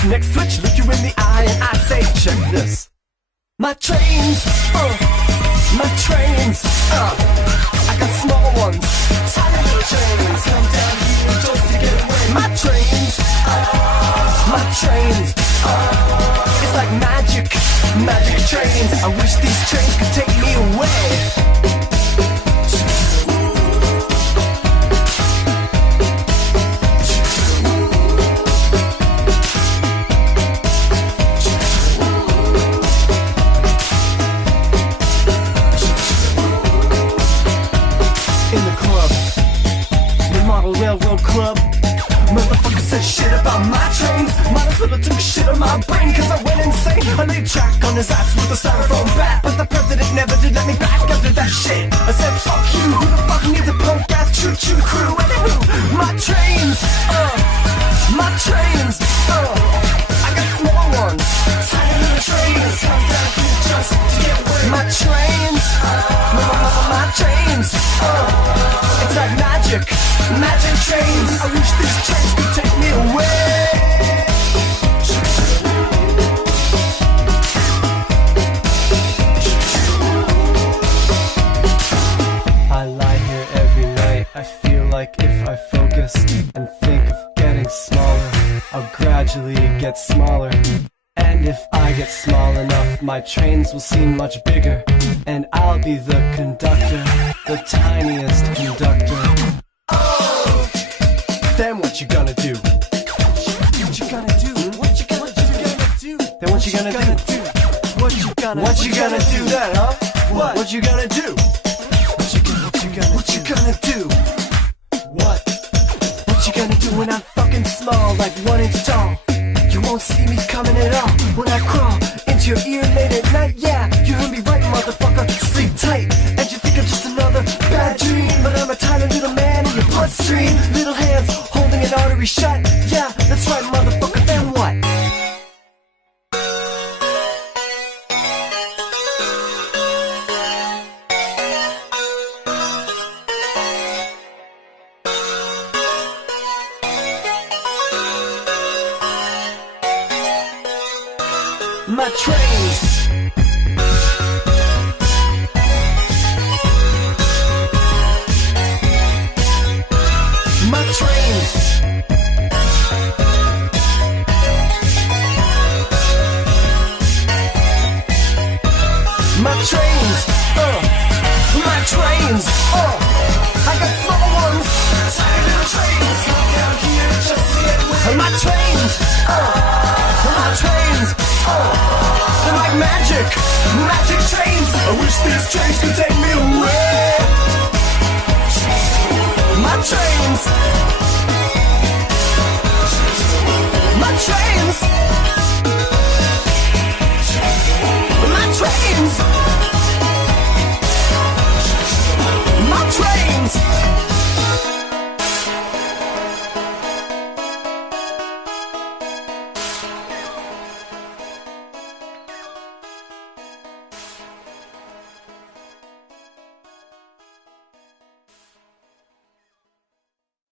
this next switch, look you in the eye and I say, check this. My trains, my trains, I got small ones, tiny little trains, come down here just to get away. My trains, it's like magic, magic trains. I wish these trains could take me away. Railroad club, motherfucker said shit about my trains. Might as well have took shit on my brain, cause I went insane. I laid track on his ass with a styrofoam bat, but the president never did let me back after that shit. I said fuck you, who the fuck needs a punk ass choo-choo crew? Anywho, my trains, I got small ones, tiny little trains, come down here just to get away. My trains, my trains, it's like magic, magic trains. I wish these trains could take me away. I lie here every night. I feel like if I focus and think of getting smaller, I'll gradually get smaller. And if I get small enough, my trains will seem much bigger, and I'll be the conductor, the tiniest conductor. Oh! Then what you gonna do? What you gonna do? What you gonna do? Then what you gonna do? What you gonna do then, huh? What you gonna do? What you gonna do? What you gonna do when I'm fucking small, like 1 inch tall? You won't see me coming at all when I crawl into your ear late at night. Yeah, you heard me right, motherfucker. Sleep tight, and you think I'm just another bad dream, but I'm a tiny little man in your bloodstream. Little hands holding an artery shut. Yeah, that's right, motherfucker. Then what? My trains, my trains, my trains, my trains, I got small ones, tiny little trains, come down here just to get away. My trains, my trains, they're like magic, magic trains. I wish these trains could take